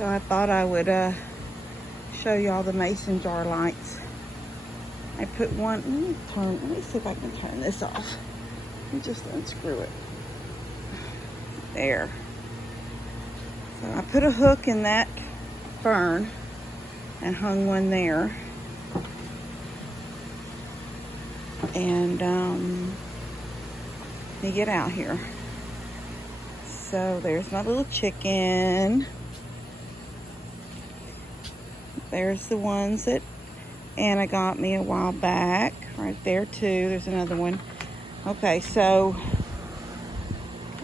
So I thought I would show you all the mason jar lights. I put one, let me see if I can turn this off. Let me just unscrew it. There. So I put a hook in that fern and hung one there. And let me get out here. So there's my little chicken. There's the ones that Anna got me a while back. Right there too. There's another one. Okay, so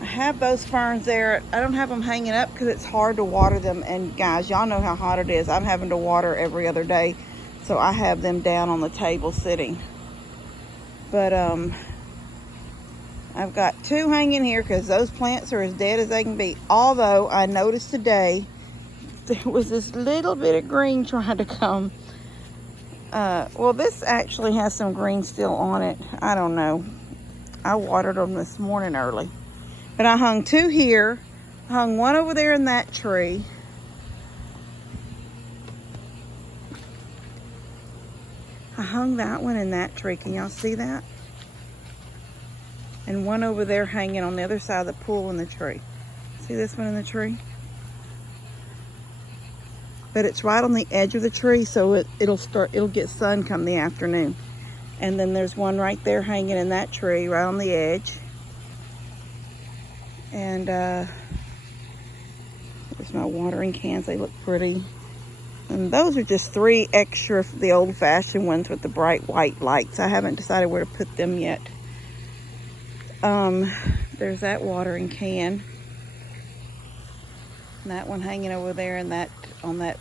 I have those ferns there. I don't have them hanging up because it's hard to water them. And guys, y'all know how hot it is. I'm having to water every other day. So I have them down on the table sitting. But I've got two hanging here because those plants are as dead as they can be. Although I noticed today there was this little bit of green trying to come. Well, this actually has some green still on it. I don't know. I watered them this morning early. But I hung two here. I hung one over there in that tree. I hung that one in that tree. Can y'all see that? And one over there hanging on the other side of the pool in the tree. See this one in the tree? But it's right on the edge of the tree, so it'll get sun come the afternoon. And then there's one right there hanging in that tree, right on the edge. And there's my watering cans. They look pretty. And those are just 3 extra, the old-fashioned ones with the bright white lights. I haven't decided where to put them yet. There's that watering can. And that one hanging over there, and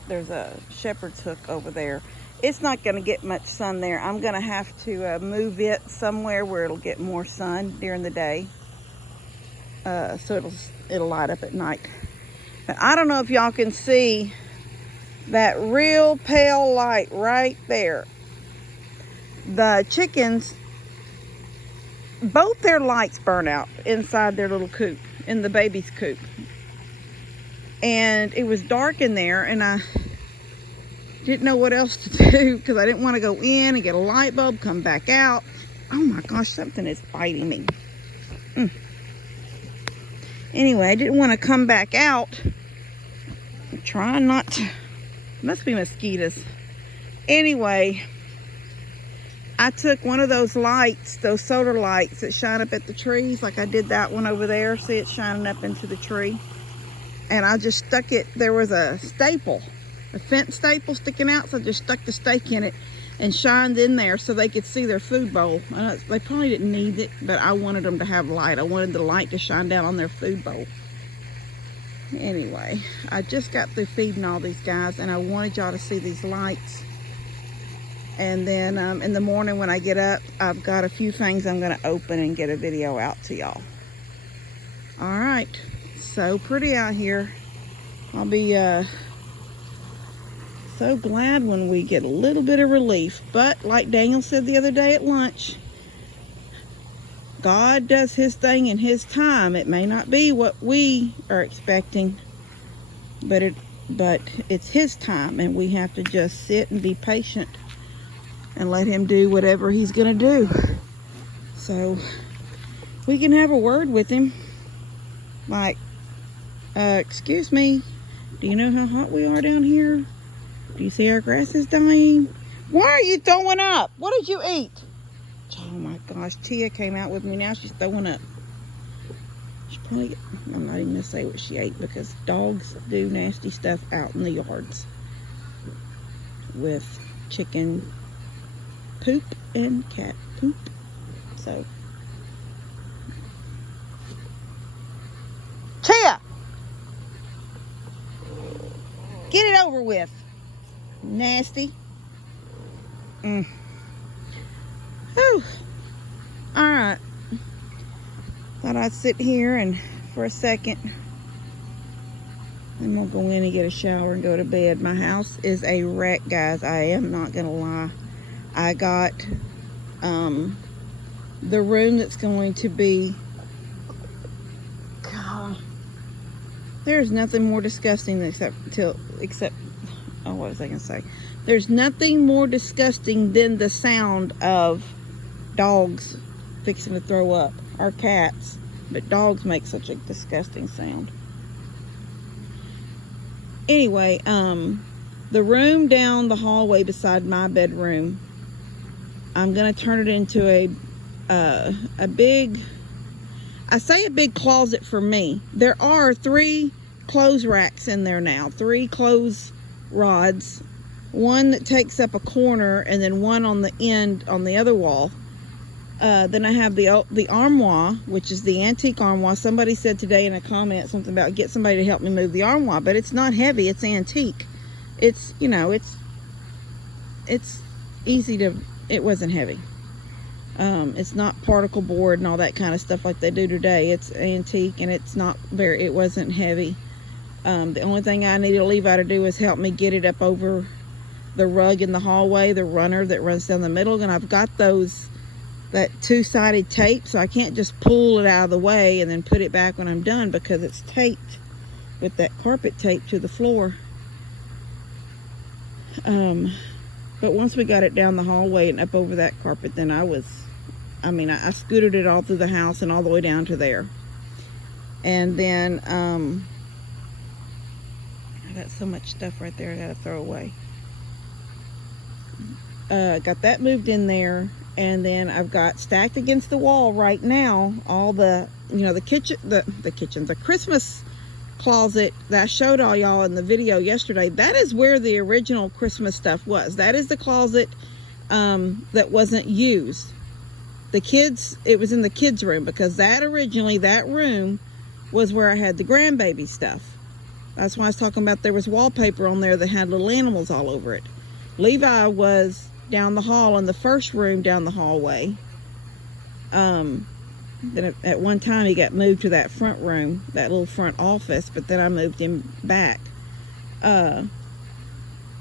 there's a shepherd's hook over there. It's not going to get much sun there. I'm going to have to move it somewhere where it'll get more sun during the day. So it'll light up at night. But I don't know if y'all can see that real pale light right there. The chickens, both their lights burn out inside their little coop, in the baby's coop. And it was dark in there, and I didn't know what else to do because I didn't want to go in and get a light bulb, come back out. Oh my gosh, something is biting me. Anyway, I didn't want to come back out. I'm trying not to. Must be mosquitoes. Anyway, I took one of those lights, those solar lights that shine up at the trees, like I did that one over there. See, it's shining up into the tree. And I just stuck it, there was a staple, a fence staple sticking out, so I just stuck the stake in it and shined in there so they could see their food bowl. They probably didn't need it, but I wanted them to have light. I wanted the light to shine down on their food bowl. Anyway, I just got through feeding all these guys, and I wanted y'all to see these lights. And then in the morning when I get up, I've got a few things I'm going to open and get a video out to y'all. All right. So pretty out here. I'll be so glad when we get a little bit of relief. But like Daniel said the other day at lunch, God does his thing in his time. It may not be what we are expecting, but it's his time, and we have to just sit and be patient and let him do whatever he's gonna do. So we can have a word with him, like, excuse me, do you know how hot we are down here? Do you see our grass is dying? Why are you throwing up? What did you eat? Oh my gosh, Tia came out with me. Now she's throwing up. I'm not even going to say what she ate, because dogs do nasty stuff out in the yards with chicken poop and cat poop. So, Tia! Get it over with. Nasty. Whew. Alright. Thought I'd sit here and for a second. I'm gonna go in and get a shower and go to bed. My house is a wreck, guys. I am not gonna lie. I got the room that's going to be There's nothing more disgusting than except oh, what was I gonna say? There's nothing more disgusting than the sound of dogs fixing to throw up, or cats, but dogs make such a disgusting sound. Anyway, the room down the hallway beside my bedroom, I'm gonna turn it into a big, I say a big closet for me. There are 3 clothes racks in there now, 3 clothes rods, one that takes up a corner and then one on the end on the other wall. Then I have the armoire, which is the antique armoire. Somebody said today in a comment something about get somebody to help me move the armoire, but it's not heavy, it's antique. It's, you know, it's easy to, it wasn't heavy. It's not particle board and all that kind of stuff like they do today. It's antique and it's not very, it wasn't heavy. The only thing I needed Levi to do was help me get it up over the rug in the hallway, the runner that runs down the middle. And I've got that 2-sided tape, so I can't just pull it out of the way and then put it back when I'm done, because it's taped with that carpet tape to the floor. But once we got it down the hallway and up over that carpet, then I scooted it all through the house and all the way down to there. And then I got so much stuff right there I gotta throw away. Got that moved in there, and then I've got stacked against the wall right now all the, you know, the Christmas closet that I showed all y'all in the video yesterday. That is where the original Christmas stuff was. That is the closet that wasn't used. It was in the kids' room, because that room was where I had the grandbaby stuff. That's why I was talking about there was wallpaper on there that had little animals all over it. Levi was down the hall in the first room down the hallway. Then at one time he got moved to that front room, that little front office, but then I moved him back. But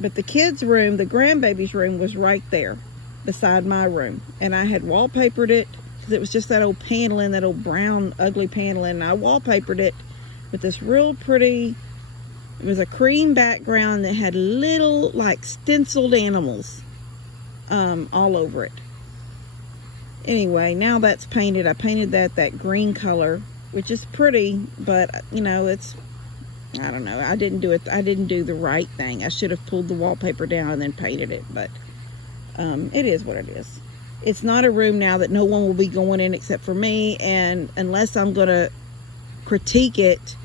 the kids' room, the grandbaby's room, was right there beside my room, and I had wallpapered it, because it was just that old paneling, that old brown ugly paneling, and I wallpapered it with this real pretty, it was a cream background that had little like stenciled animals all over it. Anyway, now that's painted. I painted that green color, which is pretty, but you know, it's, I don't know, I didn't do the right thing. I should have pulled the wallpaper down and then painted it, but it is what it is. It's not a room now that no one will be going in except for me, and unless I'm gonna critique it,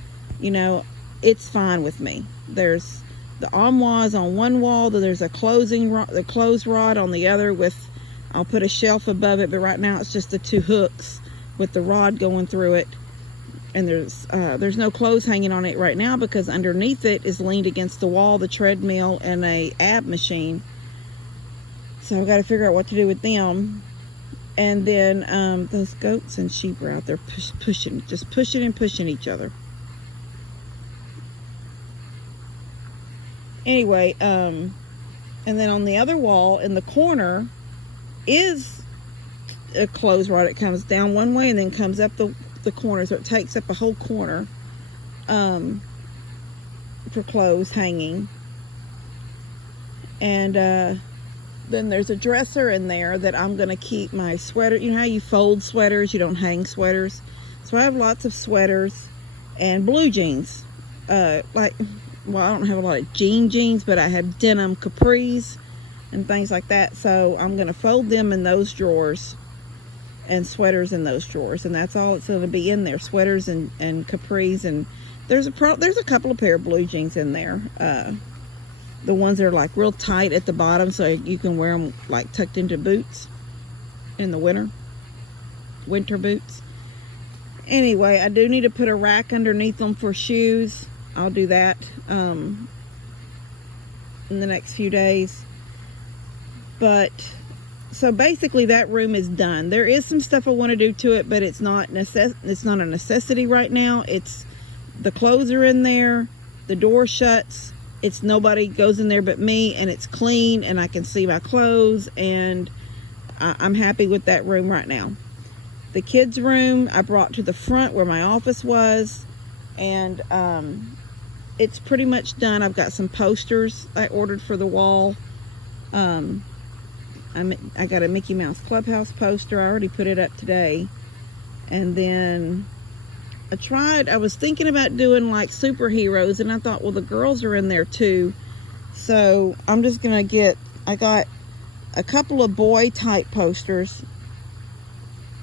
you know, it's fine with me. There's the armoires on one wall, there's the clothes rod on the other, with, I'll put a shelf above it, but right now it's just the 2 hooks with the rod going through it. And there's no clothes hanging on it right now, because underneath it is leaned against the wall the treadmill and a ab machine. So I've got to figure out what to do with them. And then those goats and sheep are out there pushing each other. Anyway, and then on the other wall in the corner is a clothes rod. It comes down one way and then comes up the corner, so it takes up a whole corner for clothes hanging. And then there's a dresser in there that I'm gonna keep my sweater. You know how you fold sweaters, you don't hang sweaters? So I have lots of sweaters and blue jeans. Well, I don't have a lot of jeans, but I have denim capris and things like that. So I'm going to fold them in those drawers, and sweaters in those drawers. And that's all it's going to be in there, sweaters and capris. And there's a couple of pair of blue jeans in there. The ones that are like real tight at the bottom, so you can wear them like tucked into boots in the winter boots. Anyway, I do need to put a rack underneath them for shoes. I'll do that in the next few days. But so basically that room is done. There is some stuff I want to do to it, but it's not a necessity right now. It's the clothes are in there, the door shuts, it's nobody goes in there but me, and it's clean and I can see my clothes, and I'm happy with that room right now. The kids' room I brought to the front where my office was, And it's pretty much done. I've got some posters I ordered for the wall. I got a Mickey Mouse Clubhouse poster. I already put it up today. And then I was thinking about doing like superheroes, and I thought, well, the girls are in there too. So I'm just gonna I got a couple of boy type posters,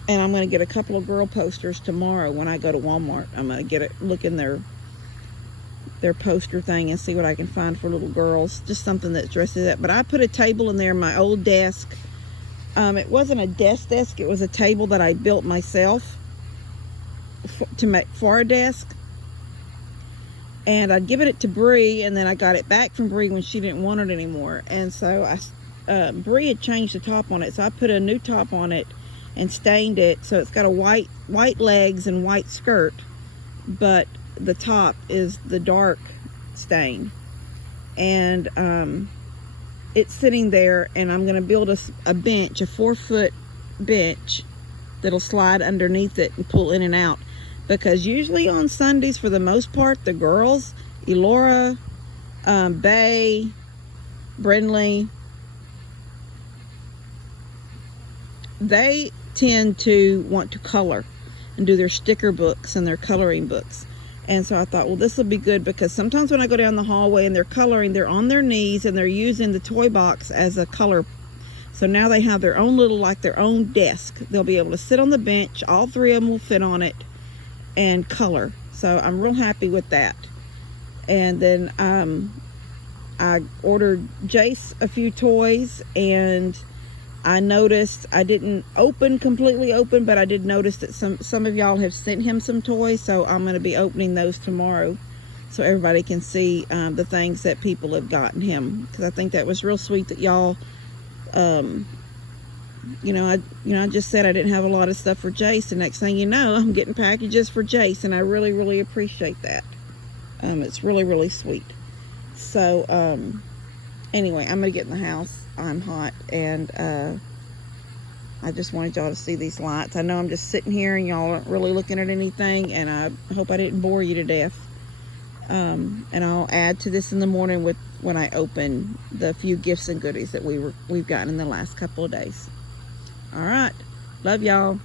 and I'm gonna get a couple of girl posters tomorrow when I go to Walmart. I'm gonna look in their poster thing and see what I can find for little girls. Just something that dresses up. But I put a table in there, my old desk. It wasn't a desk, it was a table that I built myself to make for a desk. And I'd given it to Bree, and then I got it back from Bree when she didn't want it anymore. And so Bree had changed the top on it, so I put a new top on it and stained it. So it's got a white legs and white skirt, but the top is the dark stain. And it's sitting there, and I'm going to build a bench, a 4-foot bench that'll slide underneath it and pull in and out. Because usually on Sundays, for the most part, the girls, Elora, Bay, Brindley, they tend to want to color and do their sticker books and their coloring books. And so I thought, well, this will be good, because sometimes when I go down the hallway and they're coloring, they're on their knees and they're using the toy box as a color. So now they have their own their own desk. They'll be able to sit on the bench. All three of them will fit on it and color. So I'm real happy with that. And then I ordered Jace a few toys, and I noticed I didn't completely open, but I did notice that some of y'all have sent him some toys, so I'm going to be opening those tomorrow so everybody can see the things that people have gotten him, because I think that was real sweet that y'all I just said I didn't have a lot of stuff for Jace, and next thing you know, I'm getting packages for Jace, and I really, really appreciate that. It's really, really sweet. So anyway, I'm gonna get in the house. I'm hot, and I just wanted y'all to see these lights. I know I'm just sitting here and y'all aren't really looking at anything, and I hope I didn't bore you to death. And I'll add to this in the morning when I open the few gifts and goodies that we've gotten in the last couple of days. All right, love y'all.